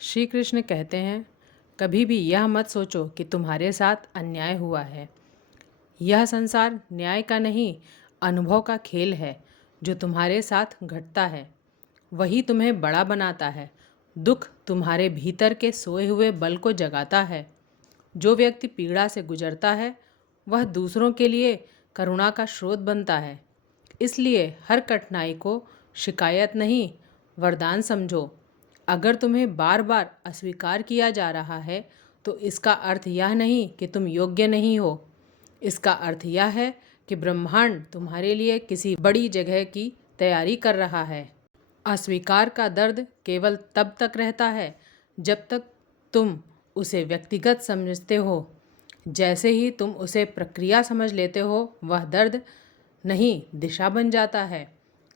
श्री कृष्ण कहते हैं, कभी भी यह मत सोचो कि तुम्हारे साथ अन्याय हुआ है। यह संसार न्याय का नहीं, अनुभव का खेल है। जो तुम्हारे साथ घटता है वही तुम्हें बड़ा बनाता है। दुख तुम्हारे भीतर के सोए हुए बल को जगाता है। जो व्यक्ति पीड़ा से गुजरता है वह दूसरों के लिए करुणा का स्रोत बनता है। इसलिए हर कठिनाई को शिकायत नहीं, वरदान समझो। अगर तुम्हें बार बार अस्वीकार किया जा रहा है तो इसका अर्थ यह नहीं कि तुम योग्य नहीं हो। इसका अर्थ यह है कि ब्रह्मांड तुम्हारे लिए किसी बड़ी जगह की तैयारी कर रहा है। अस्वीकार का दर्द केवल तब तक रहता है जब तक तुम उसे व्यक्तिगत समझते हो। जैसे ही तुम उसे प्रक्रिया समझ लेते हो, वह दर्द नहीं दिशा बन जाता है।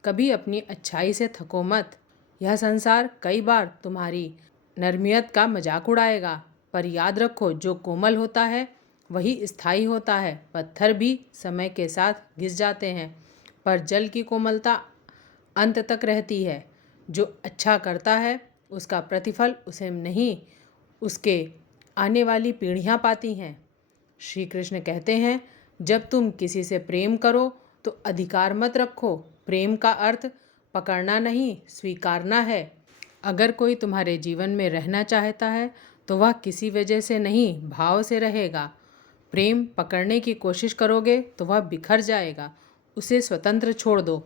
कभी अपनी अच्छाई से थको मत। यह संसार कई बार तुम्हारी नरमियत का मजाक उड़ाएगा, पर याद रखो, जो कोमल होता है वही स्थायी होता है। पत्थर भी समय के साथ घिस जाते हैं, पर जल की कोमलता अंत तक रहती है। जो अच्छा करता है उसका प्रतिफल उसे नहीं, उसके आने वाली पीढ़ियां पाती हैं। श्री कृष्ण कहते हैं, जब तुम किसी से प्रेम करो तो अधिकार मत रखो। प्रेम का अर्थ पकड़ना नहीं, स्वीकारना है। अगर कोई तुम्हारे जीवन में रहना चाहता है तो वह किसी वजह से नहीं, भाव से रहेगा। प्रेम पकड़ने की कोशिश करोगे तो वह बिखर जाएगा। उसे स्वतंत्र छोड़ दो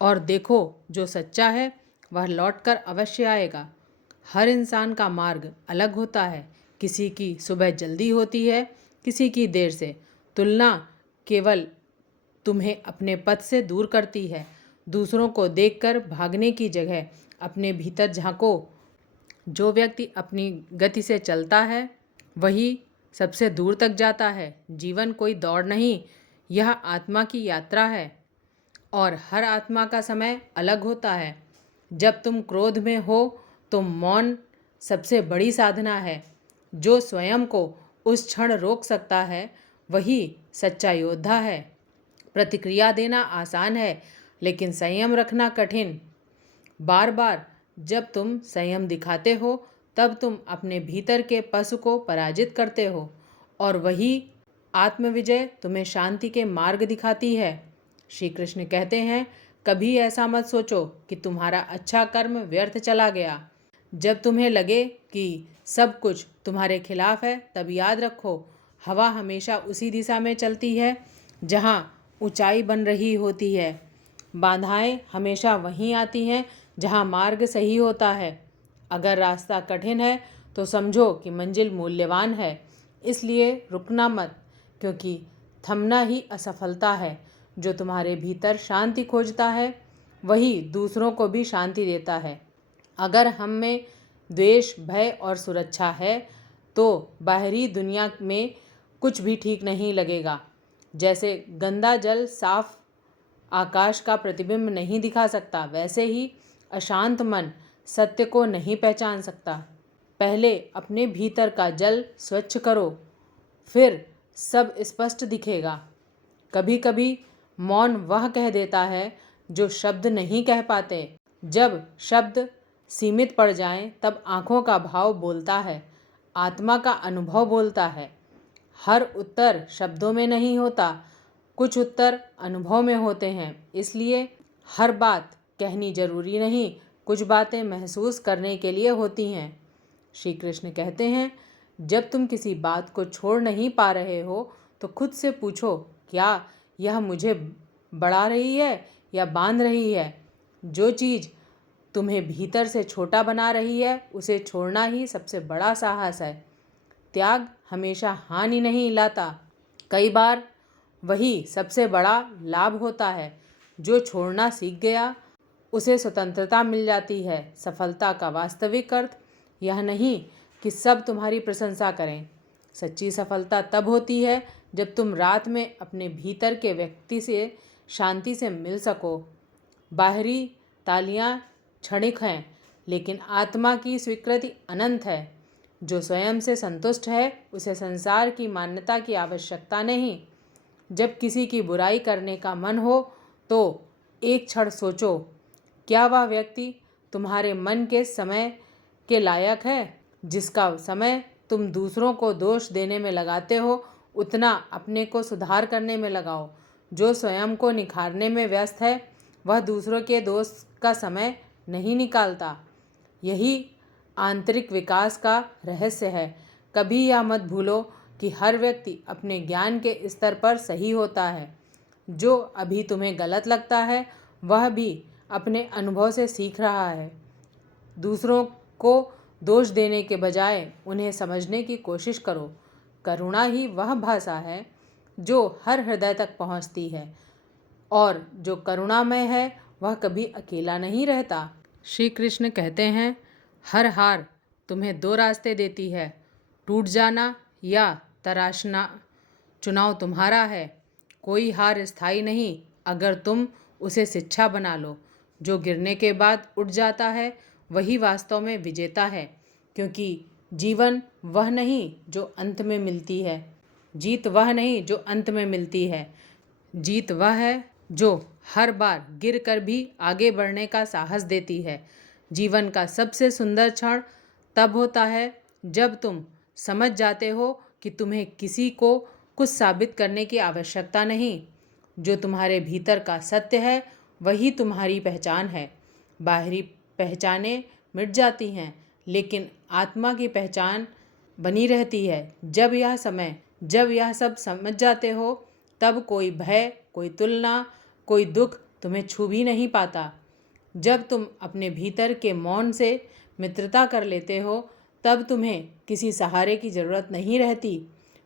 और देखो, जो सच्चा है वह लौटकर अवश्य आएगा। हर इंसान का मार्ग अलग होता है। किसी की सुबह जल्दी होती है, किसी की देर से। तुलना केवल तुम्हें अपने पथ से दूर करती है। दूसरों को देखकर भागने की जगह अपने भीतर झांको। जो व्यक्ति अपनी गति से चलता है वही सबसे दूर तक जाता है। जीवन कोई दौड़ नहीं, यह आत्मा की यात्रा है और हर आत्मा का समय अलग होता है। जब तुम क्रोध में हो तो मौन सबसे बड़ी साधना है। जो स्वयं को उस क्षण रोक सकता है वही सच्चा योद्धा है। प्रतिक्रिया देना आसान है, लेकिन संयम रखना कठिन। बार बार जब तुम संयम दिखाते हो तब तुम अपने भीतर के पशु को पराजित करते हो, और वही आत्मविजय तुम्हें शांति के मार्ग दिखाती है। श्री कृष्ण कहते हैं, कभी ऐसा मत सोचो कि तुम्हारा अच्छा कर्म व्यर्थ चला गया। जब तुम्हें लगे कि सब कुछ तुम्हारे खिलाफ है, तब याद रखो, हवा हमेशा उसी दिशा में चलती है जहाँ ऊंचाई बन रही होती है। बाधाएं हमेशा वहीं आती हैं जहाँ मार्ग सही होता है। अगर रास्ता कठिन है तो समझो कि मंजिल मूल्यवान है। इसलिए रुकना मत, क्योंकि थमना ही असफलता है। जो तुम्हारे भीतर शांति खोजता है वही दूसरों को भी शांति देता है। अगर हम में द्वेष, भय और सुरक्षा है तो बाहरी दुनिया में कुछ भी ठीक नहीं लगेगा। जैसे गंदा जल साफ आकाश का प्रतिबिंब नहीं दिखा सकता, वैसे ही अशांत मन सत्य को नहीं पहचान सकता। पहले अपने भीतर का जल स्वच्छ करो, फिर सब स्पष्ट दिखेगा। कभी कभी मौन वह कह देता है जो शब्द नहीं कह पाते। जब शब्द सीमित पड़ जाएं, तब आँखों का भाव बोलता है, आत्मा का अनुभव बोलता है। हर उत्तर शब्दों में नहीं होता, कुछ उत्तर अनुभव में होते हैं। इसलिए हर बात कहनी जरूरी नहीं, कुछ बातें महसूस करने के लिए होती हैं। श्री कृष्ण कहते हैं, जब तुम किसी बात को छोड़ नहीं पा रहे हो तो खुद से पूछो, क्या यह मुझे बढ़ा रही है या बांध रही है? जो चीज़ तुम्हें भीतर से छोटा बना रही है उसे छोड़ना ही सबसे बड़ा साहस है। त्याग हमेशा हानि नहीं लाता, कई बार वही सबसे बड़ा लाभ होता है। जो छोड़ना सीख गया उसे स्वतंत्रता मिल जाती है। सफलता का वास्तविक अर्थ यह नहीं कि सब तुम्हारी प्रशंसा करें। सच्ची सफलता तब होती है जब तुम रात में अपने भीतर के व्यक्ति से शांति से मिल सको। बाहरी तालियां क्षणिक हैं, लेकिन आत्मा की स्वीकृति अनंत है। जो स्वयं से संतुष्ट है उसे संसार की मान्यता की आवश्यकता नहीं। जब किसी की बुराई करने का मन हो तो एक क्षण सोचो, क्या वह व्यक्ति तुम्हारे मन के समय के लायक है? जिसका समय तुम दूसरों को दोष देने में लगाते हो, उतना अपने को सुधार करने में लगाओ। जो स्वयं को निखारने में व्यस्त है, वह दूसरों के दोष का समय नहीं निकालता। यही आंतरिक विकास का रहस्य है। कभी यह मत भूलो कि हर व्यक्ति अपने ज्ञान के स्तर पर सही होता है। जो अभी तुम्हें गलत लगता है, वह भी अपने अनुभव से सीख रहा है। दूसरों को दोष देने के बजाय उन्हें समझने की कोशिश करो। करुणा ही वह भाषा है जो हर हृदय तक पहुंचती है, और जो करुणामय है वह कभी अकेला नहीं रहता। श्री कृष्ण कहते हैं, हर हार तुम्हें दो रास्ते देती है, टूट जाना या तराशना। चुनाव तुम्हारा है। कोई हार स्थायी नहीं अगर तुम उसे शिक्षा बना लो। जो गिरने के बाद उठ जाता है वही वास्तव में विजेता है, क्योंकि जीवन वह नहीं जो अंत में मिलती है। जीत वह नहीं जो अंत में मिलती है। जीत वह है जो हर बार गिर कर भी आगे बढ़ने का साहस देती है। जीवन का सबसे सुंदर क्षण तब होता है जब तुम समझ जाते हो कि तुम्हें किसी को कुछ साबित करने की आवश्यकता नहीं। जो तुम्हारे भीतर का सत्य है वही तुम्हारी पहचान है। बाहरी पहचानें मिट जाती हैं, लेकिन आत्मा की पहचान बनी रहती है। जब यह सब समझ जाते हो, तब कोई भय, कोई तुलना, कोई दुख तुम्हें छू भी नहीं पाता। जब तुम अपने भीतर के मौन से मित्रता कर लेते हो, तब तुम्हें किसी सहारे की ज़रूरत नहीं रहती।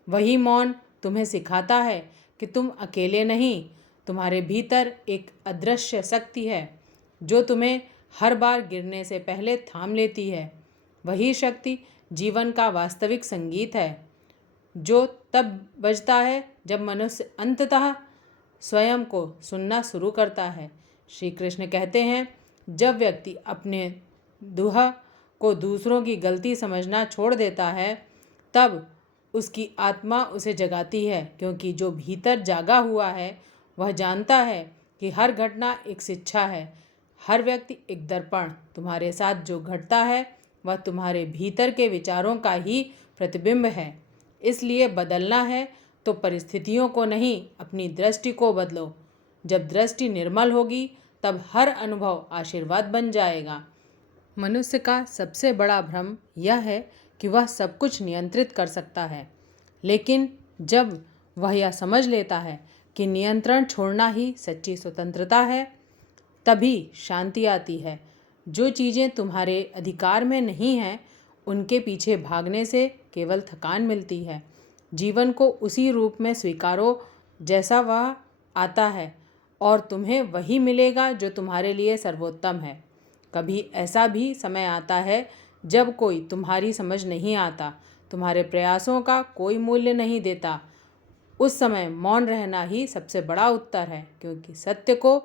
वही मौन तुम्हें सिखाता है कि तुम अकेले नहीं। तुम्हारे भीतर एक अदृश्य शक्ति है जो तुम्हें हर बार गिरने से पहले थाम लेती है। वही शक्ति जीवन का वास्तविक संगीत है, जो तब बजता है जब मनुष्य अंततः स्वयं को सुनना शुरू करता है। श्री कृष्ण कहते हैं, जब व्यक्ति अपने दुहा को दूसरों की गलती समझना छोड़ देता है, तब उसकी आत्मा उसे जगाती है, क्योंकि जो भीतर जागा हुआ है वह जानता है कि हर घटना एक शिक्षा है, हर व्यक्ति एक दर्पण। तुम्हारे साथ जो घटता है वह तुम्हारे भीतर के विचारों का ही प्रतिबिंब है। इसलिए बदलना है तो परिस्थितियों को नहीं, अपनी दृष्टि को बदलो। जब दृष्टि निर्मल होगी तब हर अनुभव आशीर्वाद बन जाएगा। मनुष्य का सबसे बड़ा भ्रम यह है कि वह सब कुछ नियंत्रित कर सकता है, लेकिन जब वह यह समझ लेता है कि नियंत्रण छोड़ना ही सच्ची स्वतंत्रता है, तभी शांति आती है। जो चीज़ें तुम्हारे अधिकार में नहीं हैं, उनके पीछे भागने से केवल थकान मिलती है। जीवन को उसी रूप में स्वीकारो जैसा वह आता है, और तुम्हें वही मिलेगा जो तुम्हारे लिए सर्वोत्तम है। कभी ऐसा भी समय आता है जब कोई तुम्हारी समझ नहीं आता, तुम्हारे प्रयासों का कोई मूल्य नहीं देता। उस समय मौन रहना ही सबसे बड़ा उत्तर है, क्योंकि सत्य को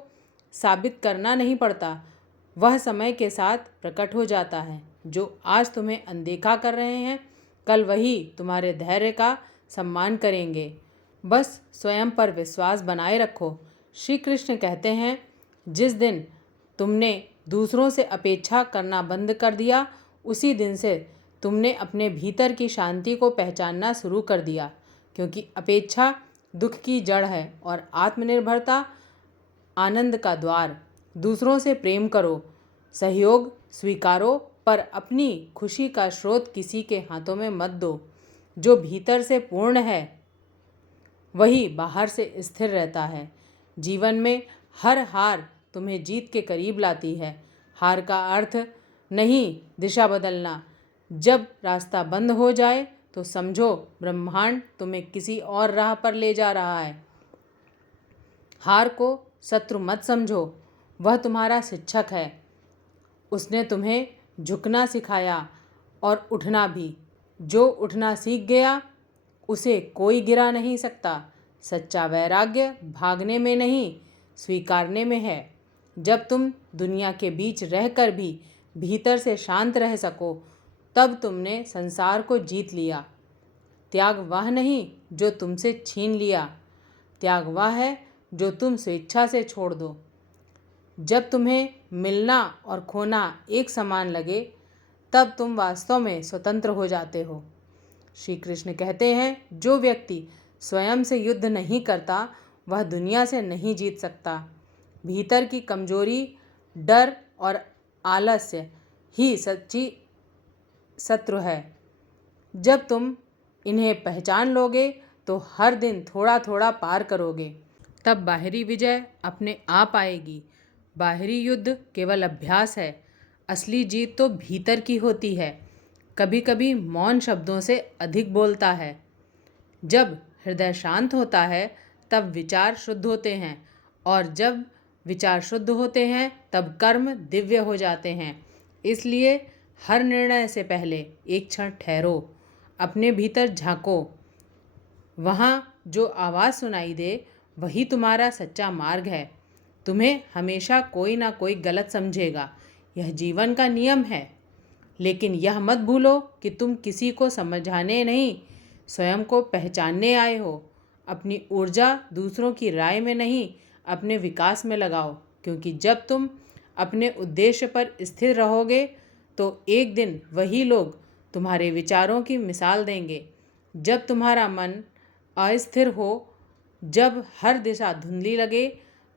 साबित करना नहीं पड़ता, वह समय के साथ प्रकट हो जाता है। जो आज तुम्हें अनदेखा कर रहे हैं, कल वही तुम्हारे धैर्य का सम्मान करेंगे। बस स्वयं पर विश्वास बनाए रखो। श्री कृष्ण कहते हैं, जिस दिन तुमने दूसरों से अपेक्षा करना बंद कर दिया, उसी दिन से तुमने अपने भीतर की शांति को पहचानना शुरू कर दिया, क्योंकि अपेक्षा दुख की जड़ है और आत्मनिर्भरता आनंद का द्वार। दूसरों से प्रेम करो, सहयोग स्वीकारो, पर अपनी खुशी का स्रोत किसी के हाथों में मत दो। जो भीतर से पूर्ण है वही बाहर से स्थिर रहता है। जीवन में हर हार तुम्हें जीत के करीब लाती है। हार का अर्थ नहीं दिशा बदलना। जब रास्ता बंद हो जाए तो समझो ब्रह्मांड तुम्हें किसी और राह पर ले जा रहा है। हार को शत्रु मत समझो, वह तुम्हारा शिक्षक है। उसने तुम्हें झुकना सिखाया और उठना भी। जो उठना सीख गया उसे कोई गिरा नहीं सकता। सच्चा वैराग्य भागने में नहीं, स्वीकारने में है। जब तुम दुनिया के बीच रहकर भी भीतर से शांत रह सको, तब तुमने संसार को जीत लिया। त्याग वह नहीं जो तुमसे छीन लिया, त्याग वह है जो तुम स्वेच्छा से छोड़ दो। जब तुम्हें मिलना और खोना एक समान लगे, तब तुम वास्तव में स्वतंत्र हो जाते हो। श्री कृष्ण कहते हैं, जो व्यक्ति स्वयं से युद्ध नहीं करता वह दुनिया से नहीं जीत सकता। भीतर की कमजोरी, डर और आलस्य ही सच्ची शत्रु है। जब तुम इन्हें पहचान लोगे तो हर दिन थोड़ा थोड़ा पार करोगे। तब बाहरी विजय अपने आप आएगी। बाहरी युद्ध केवल अभ्यास है, असली जीत तो भीतर की होती है। कभी कभी मौन शब्दों से अधिक बोलता है। जब हृदय शांत होता है तब विचार शुद्ध होते हैं, और जब विचार शुद्ध होते हैं तब कर्म दिव्य हो जाते हैं। इसलिए हर निर्णय से पहले एक क्षण ठहरो, अपने भीतर झांको। वहाँ जो आवाज़ सुनाई दे वही तुम्हारा सच्चा मार्ग है। तुम्हें हमेशा कोई ना कोई गलत समझेगा, यह जीवन का नियम है। लेकिन यह मत भूलो कि तुम किसी को समझाने नहीं, स्वयं को पहचानने आए हो। अपनी ऊर्जा दूसरों की राय में नहीं, अपने विकास में लगाओ, क्योंकि जब तुम अपने उद्देश्य पर स्थिर रहोगे तो एक दिन वही लोग तुम्हारे विचारों की मिसाल देंगे। जब तुम्हारा मन अस्थिर हो, जब हर दिशा धुंधली लगे,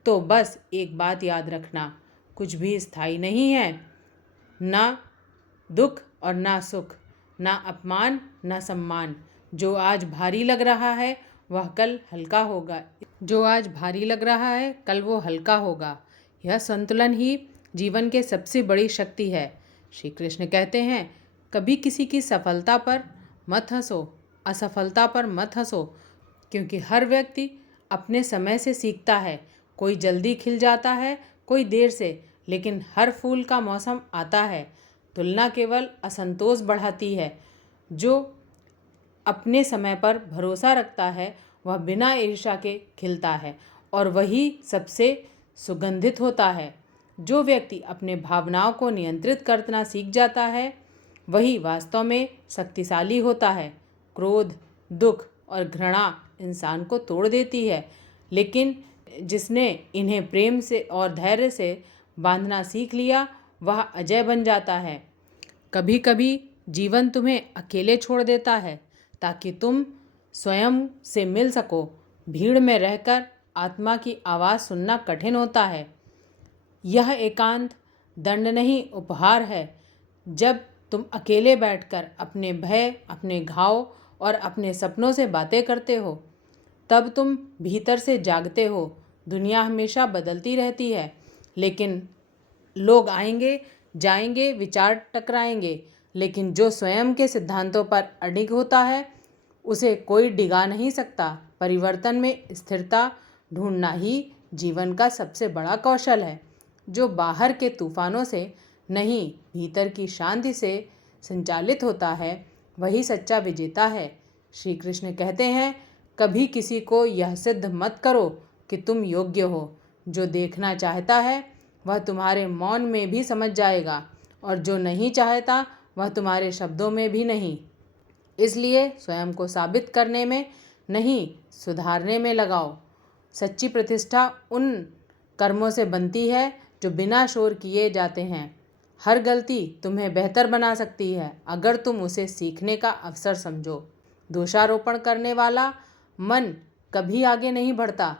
तो बस एक बात याद रखना, कुछ भी स्थायी नहीं है। ना दुख और ना सुख, ना अपमान ना सम्मान। जो आज भारी लग रहा है वह कल हल्का होगा। जो आज भारी लग रहा है कल वो हल्का होगा। यह संतुलन ही जीवन के सबसे बड़ी शक्ति है। श्री कृष्ण कहते हैं, कभी किसी की सफलता पर मत हंसो, असफलता पर मत हंसो, क्योंकि हर व्यक्ति अपने समय से सीखता है। कोई जल्दी खिल जाता है, कोई देर से, लेकिन हर फूल का मौसम आता है। तुलना केवल असंतोष बढ़ाती है। जो अपने समय पर भरोसा रखता है वह बिना ईर्ष्या के खिलता है, और वही सबसे सुगंधित होता है। जो व्यक्ति अपने भावनाओं को नियंत्रित करना सीख जाता है वही वास्तव में शक्तिशाली होता है। क्रोध, दुख और घृणा इंसान को तोड़ देती है, लेकिन जिसने इन्हें प्रेम से और धैर्य से बांधना सीख लिया वह अजय बन जाता है। कभी कभी जीवन तुम्हें अकेले छोड़ देता है ताकि तुम स्वयं से मिल सको। भीड़ में रहकर आत्मा की आवाज़ सुनना कठिन होता है। यह एकांत दंड नहीं, उपहार है। जब तुम अकेले बैठकर अपने भय, अपने घाव और अपने सपनों से बातें करते हो तब तुम भीतर से जागते हो। दुनिया हमेशा बदलती रहती है, लेकिन लोग आएंगे जाएंगे, विचार टकराएंगे, लेकिन जो स्वयं के सिद्धांतों पर अडिग होता है उसे कोई डिगा नहीं सकता। परिवर्तन में स्थिरता ढूंढना ही जीवन का सबसे बड़ा कौशल है। जो बाहर के तूफानों से नहीं, भीतर की शांति से संचालित होता है वही सच्चा विजेता है। श्री कृष्ण कहते हैं, कभी किसी को यह सिद्ध मत करो कि तुम योग्य हो। जो देखना चाहता है वह तुम्हारे मौन में भी समझ जाएगा, और जो नहीं चाहता वह तुम्हारे शब्दों में भी नहीं। इसलिए स्वयं को साबित करने में नहीं, सुधारने में लगाओ। सच्ची प्रतिष्ठा उन कर्मों से बनती है जो बिना शोर किए जाते हैं। हर गलती तुम्हें बेहतर बना सकती है अगर तुम उसे सीखने का अवसर समझो। दोषारोपण करने वाला मन कभी आगे नहीं बढ़ता।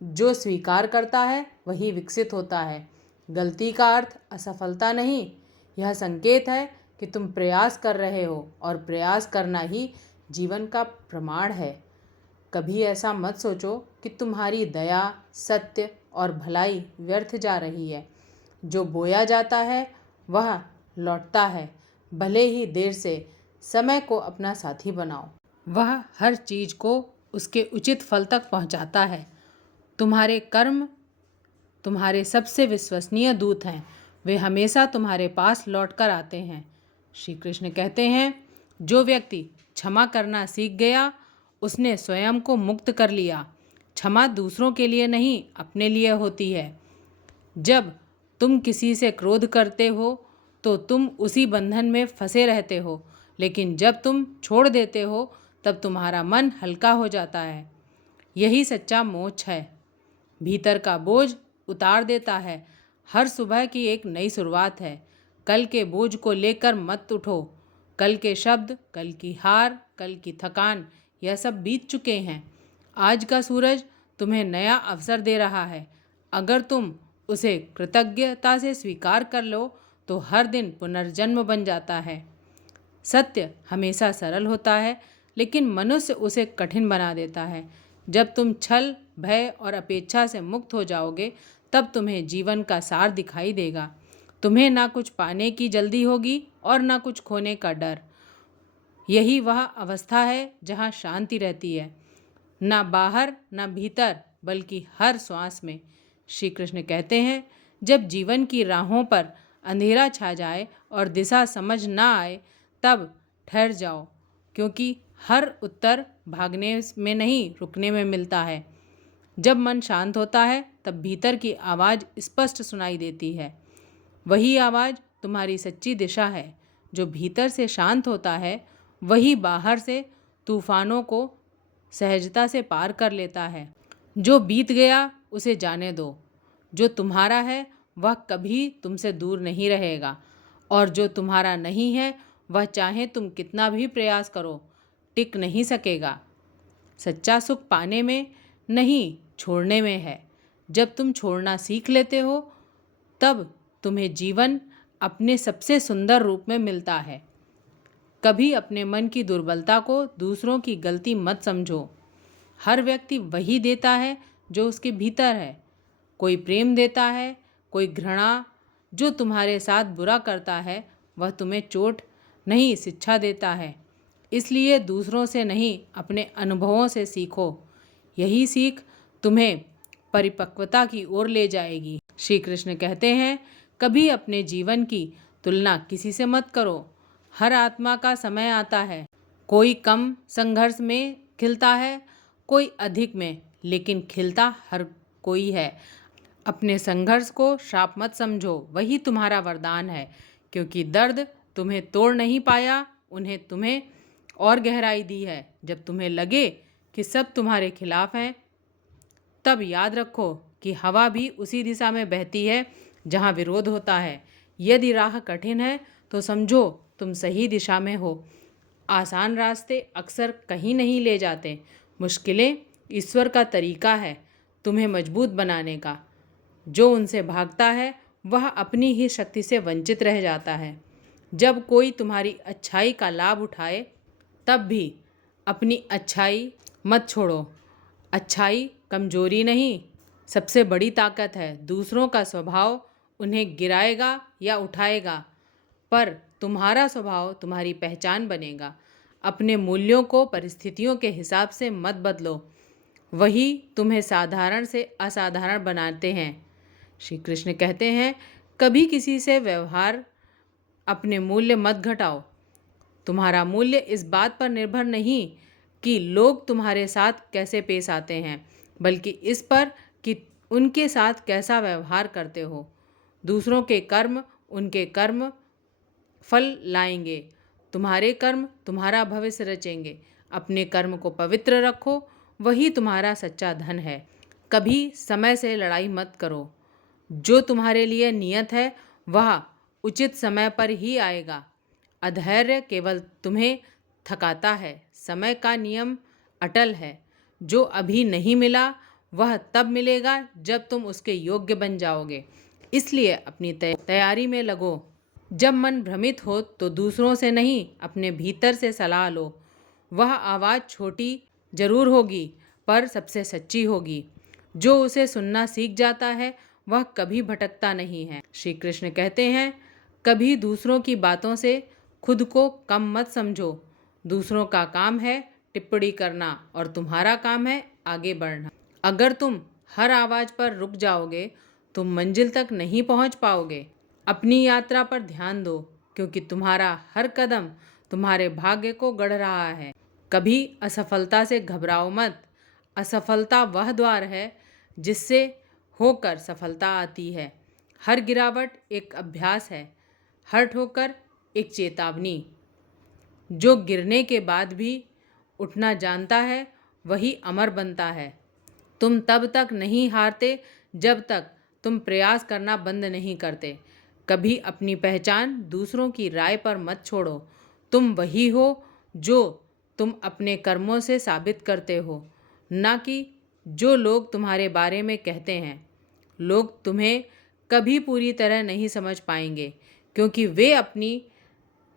जो स्वीकार करता है वही विकसित होता है। गलती का अर्थ असफलता नहीं, यह संकेत है कि तुम प्रयास कर रहे हो, और प्रयास करना ही जीवन का प्रमाण है। कभी ऐसा मत सोचो कि तुम्हारी दया, सत्य और भलाई व्यर्थ जा रही है। जो बोया जाता है वह लौटता है, भले ही देर से। समय को अपना साथी बनाओ, वह हर चीज़ को उसके उचित फल तक पहुंचाता है। तुम्हारे कर्म तुम्हारे सबसे विश्वसनीय दूत हैं, वे हमेशा तुम्हारे पास लौट कर आते हैं। श्री कृष्ण कहते हैं, जो व्यक्ति क्षमा करना सीख गया उसने स्वयं को मुक्त कर लिया। क्षमा दूसरों के लिए नहीं, अपने लिए होती है। जब तुम किसी से क्रोध करते हो तो तुम उसी बंधन में फंसे रहते हो, लेकिन जब तुम छोड़ देते हो तब तुम्हारा मन हल्का हो जाता है। यही सच्चा मोक्ष है, भीतर का बोझ उतार देता है। हर सुबह की एक नई शुरुआत है। कल के बोझ को लेकर मत उठो। कल के शब्द, कल की हार, कल की थकान, यह सब बीत चुके हैं। आज का सूरज तुम्हें नया अवसर दे रहा है। अगर तुम उसे कृतज्ञता से स्वीकार कर लो तो हर दिन पुनर्जन्म बन जाता है। सत्य हमेशा सरल होता है, लेकिन मनुष्य उसे कठिन बना देता है। जब तुम छल, भय और अपेक्षा से मुक्त हो जाओगे, तब तुम्हें जीवन का सार दिखाई देगा। तुम्हें ना कुछ पाने की जल्दी होगी और ना कुछ खोने का डर। यही वह अवस्था है जहाँ शांति रहती है, ना बाहर ना भीतर, बल्कि हर श्वास में। श्री कृष्ण कहते हैं, जब जीवन की राहों पर अंधेरा छा जाए और दिशा समझ ना आए, तब ठहर जाओ, क्योंकि हर उत्तर भागने में नहीं, रुकने में मिलता है। जब मन शांत होता है, तब भीतर की आवाज़ स्पष्ट सुनाई देती है। वही आवाज़ तुम्हारी सच्ची दिशा है। जो भीतर से शांत होता है, वही बाहर से तूफानों को सहजता से पार कर लेता है। जो बीत गया उसे जाने दो। जो तुम्हारा है वह कभी तुमसे दूर नहीं रहेगा, और जो तुम्हारा नहीं है वह चाहे तुम कितना भी प्रयास करो, टिक नहीं सकेगा। सच्चा सुख पाने में नहीं, छोड़ने में है। जब तुम छोड़ना सीख लेते हो, तब तुम्हें जीवन अपने सबसे सुंदर रूप में मिलता है। कभी अपने मन की दुर्बलता को दूसरों की गलती मत समझो। हर व्यक्ति वही देता है जो उसके भीतर है। कोई प्रेम देता है, कोई घृणा। जो तुम्हारे साथ बुरा करता है वह तुम्हें चोट नहीं, शिक्षा देता है। इसलिए दूसरों से नहीं, अपने अनुभवों से सीखो। यही सीख तुम्हें परिपक्वता की ओर ले जाएगी। श्री कृष्ण कहते हैं, कभी अपने जीवन की तुलना किसी से मत करो। हर आत्मा का समय आता है। कोई कम संघर्ष में खिलता है, कोई अधिक में, लेकिन खिलता हर कोई है। अपने संघर्ष को श्राप मत समझो, वही तुम्हारा वरदान है। क्योंकि दर्द तुम्हें तोड़ नहीं पाया, उन्हें तुम्हें और गहराई दी है। जब तुम्हें लगे कि सब तुम्हारे खिलाफ हैं, तब याद रखो कि हवा भी उसी दिशा में बहती है जहाँ विरोध होता है। यदि राह कठिन है तो समझो तुम सही दिशा में हो। आसान रास्ते अक्सर कहीं नहीं ले जाते। मुश्किलें ईश्वर का तरीका है तुम्हें मजबूत बनाने का। जो उनसे भागता है वह अपनी ही शक्ति से वंचित रह जाता है। जब कोई तुम्हारी अच्छाई का लाभ उठाए, तब भी अपनी अच्छाई मत छोड़ो। अच्छाई कमजोरी नहीं, सबसे बड़ी ताकत है। दूसरों का स्वभाव उन्हें गिराएगा या उठाएगा, पर तुम्हारा स्वभाव तुम्हारी पहचान बनेगा। अपने मूल्यों को परिस्थितियों के हिसाब से मत बदलो, वही तुम्हें साधारण से असाधारण बनाते हैं। श्री कृष्ण कहते हैं, कभी किसी से व्यवहार अपने मूल्य मत घटाओ। तुम्हारा मूल्य इस बात पर निर्भर नहीं कि लोग तुम्हारे साथ कैसे पेश आते हैं, बल्कि इस पर कि उनके साथ कैसा व्यवहार करते हो। दूसरों के कर्म उनके कर्म फल लाएंगे, तुम्हारे कर्म तुम्हारा भविष्य रचेंगे। अपने कर्म को पवित्र रखो, वही तुम्हारा सच्चा धन है। कभी समय से लड़ाई मत करो। जो तुम्हारे लिए नियत है वह उचित समय पर ही आएगा। अधैर्य केवल तुम्हें थकाता है। समय का नियम अटल है। जो अभी नहीं मिला वह तब मिलेगा जब तुम उसके योग्य बन जाओगे। इसलिए अपनी तैयारी में लगो। जब मन भ्रमित हो तो दूसरों से नहीं, अपने भीतर से सलाह लो। वह आवाज़ छोटी जरूर होगी, पर सबसे सच्ची होगी। जो उसे सुनना सीख जाता है वह कभी भटकता नहीं है। श्री कृष्ण कहते हैं, कभी दूसरों की बातों से खुद को कम मत समझो। दूसरों का काम है टिप्पणी करना और तुम्हारा काम है आगे बढ़ना। अगर तुम हर आवाज़ पर रुक जाओगे तो मंजिल तक नहीं पहुंच पाओगे। अपनी यात्रा पर ध्यान दो, क्योंकि तुम्हारा हर कदम तुम्हारे भाग्य को गढ़ रहा है। कभी असफलता से घबराओ मत। असफलता वह द्वार है जिससे होकर सफलता आती है। हर गिरावट एक अभ्यास है, हर ठोकर एक चेतावनी। जो गिरने के बाद भी उठना जानता है वही अमर बनता है। तुम तब तक नहीं हारते जब तक तुम प्रयास करना बंद नहीं करते। कभी अपनी पहचान दूसरों की राय पर मत छोड़ो। तुम वही हो जो तुम अपने कर्मों से साबित करते हो, ना कि जो लोग तुम्हारे बारे में कहते हैं। लोग तुम्हें कभी पूरी तरह नहीं समझ पाएंगे, क्योंकि वे अपनी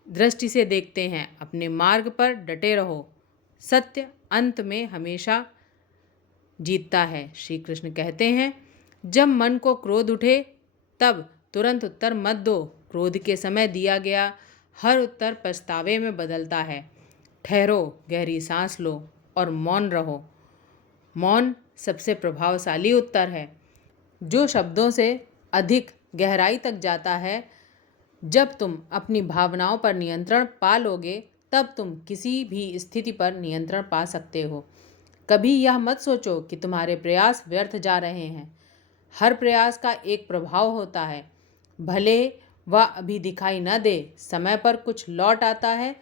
दृष्टि से देखते हैं। अपने मार्ग पर डटे रहो, सत्य अंत में हमेशा जीतता है। श्री कृष्ण कहते हैं, जब मन को क्रोध उठे तब तुरंत उत्तर मत दो। क्रोध के समय दिया गया हर उत्तर पछतावे में बदलता है। ठहरो, गहरी सांस लो और मौन रहो। मौन सबसे प्रभावशाली उत्तर है, जो शब्दों से अधिक गहराई तक जाता है। जब तुम अपनी भावनाओं पर नियंत्रण पा लोगे, तब तुम किसी भी स्थिति पर नियंत्रण पा सकते हो। कभी यह मत सोचो कि तुम्हारे प्रयास व्यर्थ जा रहे हैं। हर प्रयास का एक प्रभाव होता है, भले वह अभी दिखाई न दे। समय पर कुछ लौट आता है।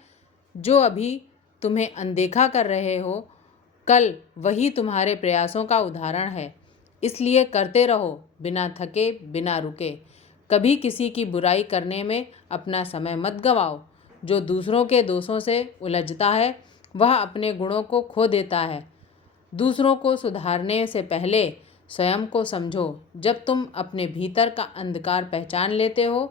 जो अभी तुम्हें अनदेखा कर रहे हो, कल वही तुम्हारे प्रयासों का उदाहरण है। इसलिए करते रहो, बिना थके, बिना रुके। कभी किसी की बुराई करने में अपना समय मत गवाओ। जो दूसरों के दोषों से उलझता है, वह अपने गुणों को खो देता है। दूसरों को सुधारने से पहले स्वयं को समझो। जब तुम अपने भीतर का अंधकार पहचान लेते हो,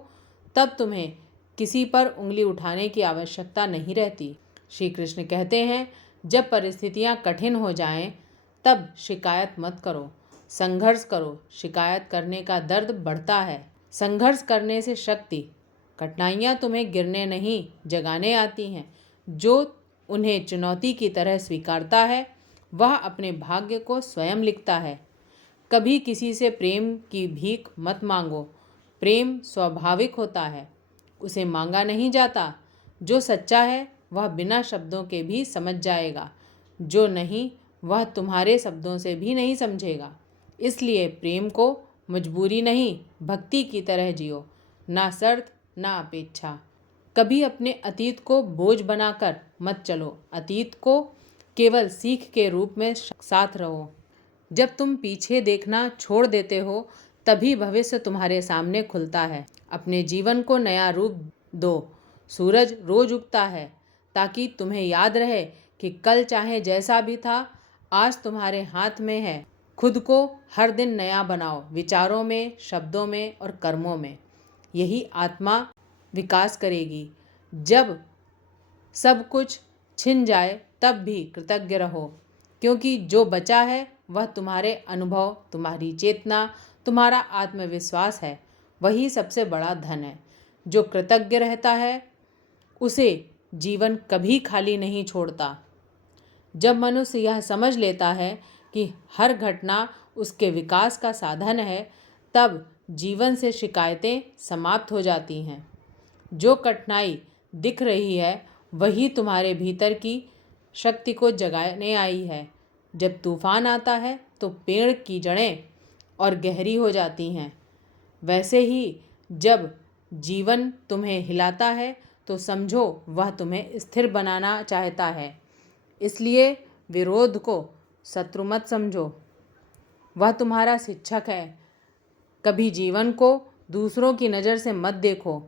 तब तुम्हें किसी पर उंगली उठाने की आवश्यकता नहीं रहती। श्री कृष्ण कहते हैं, जब परिस्थितियां कठिन हो जाएं, तब शिकायत मत करो, संघर्ष करो। शिकायत करने का दर्द बढ़ता है, संघर्ष करने से शक्ति। कठिनाइयाँ तुम्हें गिरने नहीं, जगाने आती हैं। जो उन्हें चुनौती की तरह स्वीकारता है, वह अपने भाग्य को स्वयं लिखता है। कभी किसी से प्रेम की भीख मत मांगो। प्रेम स्वाभाविक होता है, उसे मांगा नहीं जाता। जो सच्चा है वह बिना शब्दों के भी समझ जाएगा, जो नहीं वह तुम्हारे शब्दों से भी नहीं समझेगा। इसलिए प्रेम को मजबूरी नहीं, भक्ति की तरह जियो, ना शर्त ना अपेक्षा। कभी अपने अतीत को बोझ बनाकर मत चलो। अतीत को केवल सीख के रूप में साथ रहो। जब तुम पीछे देखना छोड़ देते हो, तभी भविष्य तुम्हारे सामने खुलता है। अपने जीवन को नया रूप दो। सूरज रोज उगता है, ताकि तुम्हें याद रहे कि कल चाहे जैसा भी था, आज तुम्हारे हाथ में है। खुद को हर दिन नया बनाओ, विचारों में, शब्दों में और कर्मों में। यही आत्मा विकास करेगी। जब सब कुछ छिन जाए, तब भी कृतज्ञ रहो, क्योंकि जो बचा है वह तुम्हारे अनुभव, तुम्हारी चेतना, तुम्हारा आत्मविश्वास है। वही सबसे बड़ा धन है। जो कृतज्ञ रहता है, उसे जीवन कभी खाली नहीं छोड़ता। जब मनुष्य यह समझ लेता है कि हर घटना उसके विकास का साधन है, तब जीवन से शिकायतें समाप्त हो जाती हैं। जो कठिनाई दिख रही है, वही तुम्हारे भीतर की शक्ति को जगाने आई है। जब तूफान आता है तो पेड़ की जड़ें और गहरी हो जाती हैं। वैसे ही जब जीवन तुम्हें हिलाता है, तो समझो वह तुम्हें स्थिर बनाना चाहता है। इसलिए विरोध को शत्रु मत समझो, वह तुम्हारा शिक्षक है। कभी जीवन को दूसरों की नज़र से मत देखो।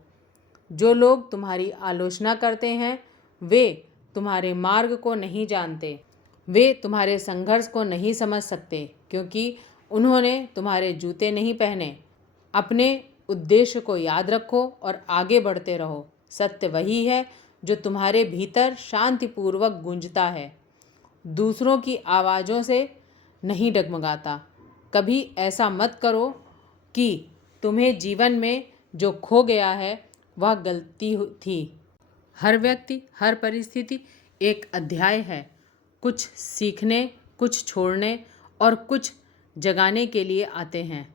जो लोग तुम्हारी आलोचना करते हैं, वे तुम्हारे मार्ग को नहीं जानते। वे तुम्हारे संघर्ष को नहीं समझ सकते, क्योंकि उन्होंने तुम्हारे जूते नहीं पहने। अपने उद्देश्य को याद रखो और आगे बढ़ते रहो। सत्य वही है जो तुम्हारे भीतर शांतिपूर्वक गूंजता है, दूसरों की आवाज़ों से नहीं डगमगाता। कभी ऐसा मत करो कि तुम्हें जीवन में जो खो गया है वह गलती थी। हर व्यक्ति, हर परिस्थिति एक अध्याय है। कुछ सीखने, कुछ छोड़ने और कुछ जगाने के लिए आते हैं।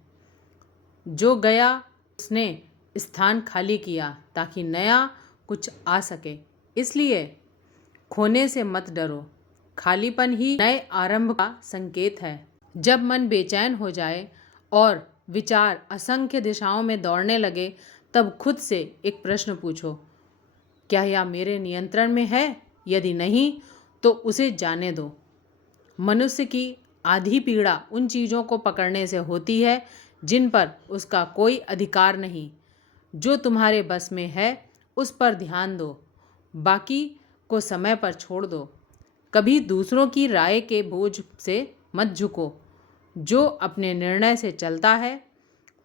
जो गया उसने स्थान खाली किया, ताकि नया कुछ आ सके। इसलिए खोने से मत डरो। खालीपन ही नए आरंभ का संकेत है। जब मन बेचैन हो जाए और विचार असंख्य दिशाओं में दौड़ने लगे, तब खुद से एक प्रश्न पूछो, क्या यह मेरे नियंत्रण में है? यदि नहीं, तो उसे जाने दो। मनुष्य की आधी पीड़ा उन चीज़ों को पकड़ने से होती है जिन पर उसका कोई अधिकार नहीं। जो तुम्हारे बस में है उस पर ध्यान दो, बाकी को समय पर छोड़ दो। कभी दूसरों की राय के बोझ से मत झुको। जो अपने निर्णय से चलता है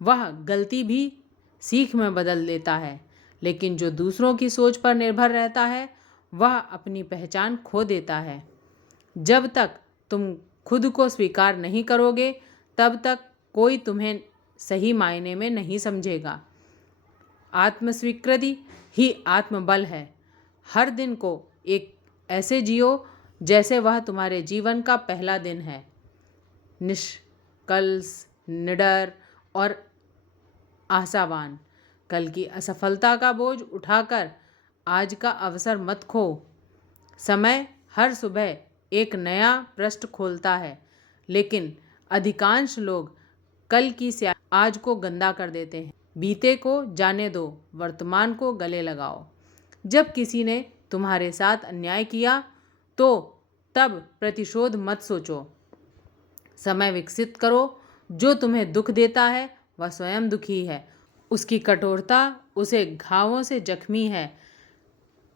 वह गलती भी सीख में बदल देता है, लेकिन जो दूसरों की सोच पर निर्भर रहता है वह अपनी पहचान खो देता है। जब तक तुम खुद को स्वीकार नहीं करोगे तब तक कोई तुम्हें सही मायने में नहीं समझेगा। आत्मस्वीकृति ही आत्मबल है। हर दिन को एक ऐसे जियो जैसे वह तुम्हारे जीवन का पहला दिन है। निष्कल्ष, निडर और आशावान। कल की असफलता का बोझ उठाकर आज का अवसर मत खो। समय हर सुबह एक नया पृष्ठ खोलता है, लेकिन अधिकांश लोग कल की स्याही आज को गंदा कर देते हैं। बीते को जाने दो, वर्तमान को गले लगाओ। जब किसी ने तुम्हारे साथ अन्याय किया तो तब प्रतिशोध मत सोचो। समय विकसित करो। जो तुम्हें दुख देता है वह स्वयं दुखी है। उसकी कठोरता उसे घावों से जख्मी है।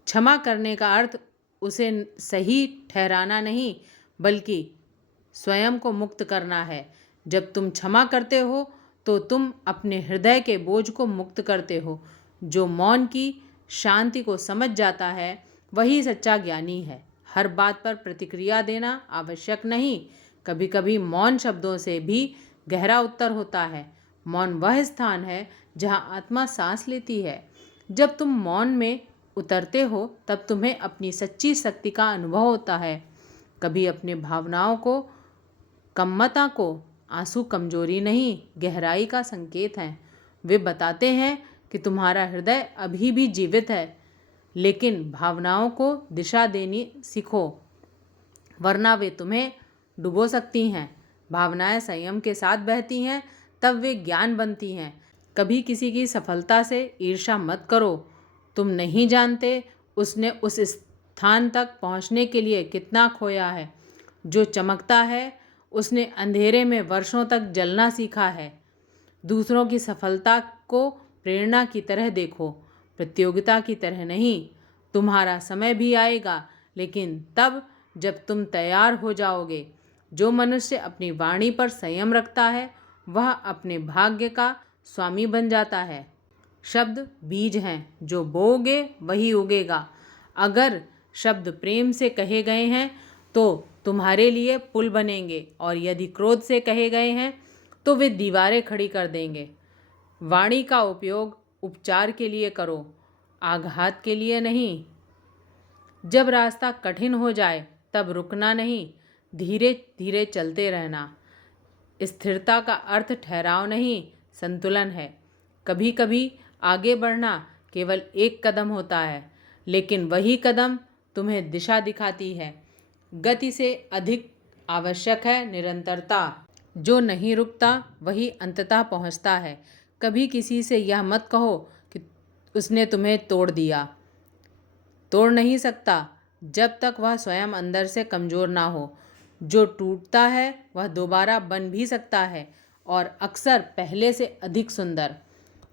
क्षमा करने का अर्थ उसे सही ठहराना नहीं, बल्कि स्वयं को मुक्त करना है। जब तुम क्षमा करते हो तो तुम अपने हृदय के बोझ को मुक्त करते हो। जो मौन की शांति को समझ जाता है वही सच्चा ज्ञानी है। हर बात पर प्रतिक्रिया देना आवश्यक नहीं। कभी कभी मौन शब्दों से भी गहरा उत्तर होता है। मौन वह स्थान है जहाँ आत्मा सांस लेती है। जब तुम मौन में उतरते हो तब तुम्हें अपनी सच्ची शक्ति का अनुभव होता है। कभी अपने भावनाओं को कमता को आंसू कमजोरी नहीं, गहराई का संकेत हैं। वे बताते हैं कि तुम्हारा हृदय अभी भी जीवित है, लेकिन भावनाओं को दिशा देनी सीखो, वरना वे तुम्हें डुबो सकती हैं। भावनाएं संयम के साथ बहती हैं, तब वे ज्ञान बनती हैं। कभी किसी की सफलता से ईर्ष्या मत करो। तुम नहीं जानते उसने उस स्थान तक पहुंचने के लिए कितना खोया है। जो चमकता है उसने अंधेरे में वर्षों तक जलना सीखा है। दूसरों की सफलता को प्रेरणा की तरह देखो, प्रतियोगिता की तरह नहीं। तुम्हारा समय भी आएगा, लेकिन तब जब तुम तैयार हो जाओगे। जो मनुष्य अपनी वाणी पर संयम रखता है वह अपने भाग्य का स्वामी बन जाता है। शब्द बीज हैं, जो बोओगे वही उगेगा। अगर शब्द प्रेम से कहे गए हैं तो तुम्हारे लिए पुल बनेंगे, और यदि क्रोध से कहे गए हैं तो वे दीवारें खड़ी कर देंगे। वाणी का उपयोग उपचार के लिए करो, आघात के लिए नहीं। जब रास्ता कठिन हो जाए तब रुकना नहीं, धीरे धीरे चलते रहना। स्थिरता का अर्थ ठहराव नहीं, संतुलन है। कभी कभी आगे बढ़ना केवल एक कदम होता है, लेकिन वही कदम तुम्हें दिशा दिखाती है। गति से अधिक आवश्यक है निरंतरता। जो नहीं रुकता वही अंततः पहुंचता है। कभी किसी से यह मत कहो कि उसने तुम्हें तोड़ दिया। तोड़ नहीं सकता जब तक वह स्वयं अंदर से कमज़ोर ना हो। जो टूटता है वह दोबारा बन भी सकता है, और अक्सर पहले से अधिक सुंदर।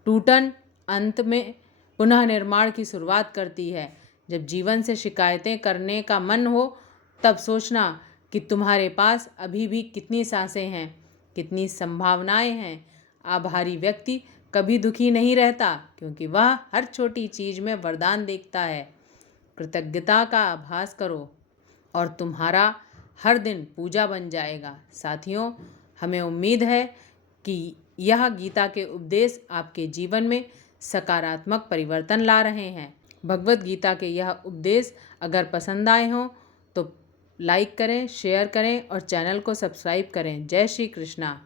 टूटन अंत में पुनः निर्माण की शुरुआत करती है। जब जीवन से शिकायतें करने का मन हो तब सोचना कि तुम्हारे पास अभी भी कितनी सांसें हैं, कितनी संभावनाएं हैं। आभारी व्यक्ति कभी दुखी नहीं रहता, क्योंकि वह हर छोटी चीज़ में वरदान देखता है। कृतज्ञता का आभास करो और तुम्हारा हर दिन पूजा बन जाएगा। साथियों, हमें उम्मीद है कि यह गीता के उपदेश आपके जीवन में सकारात्मक परिवर्तन ला रहे हैं। भगवत गीता के यह उपदेश अगर पसंद आए हों तो लाइक करें, शेयर करें और चैनल को सब्सक्राइब करें। जय श्री कृष्णा।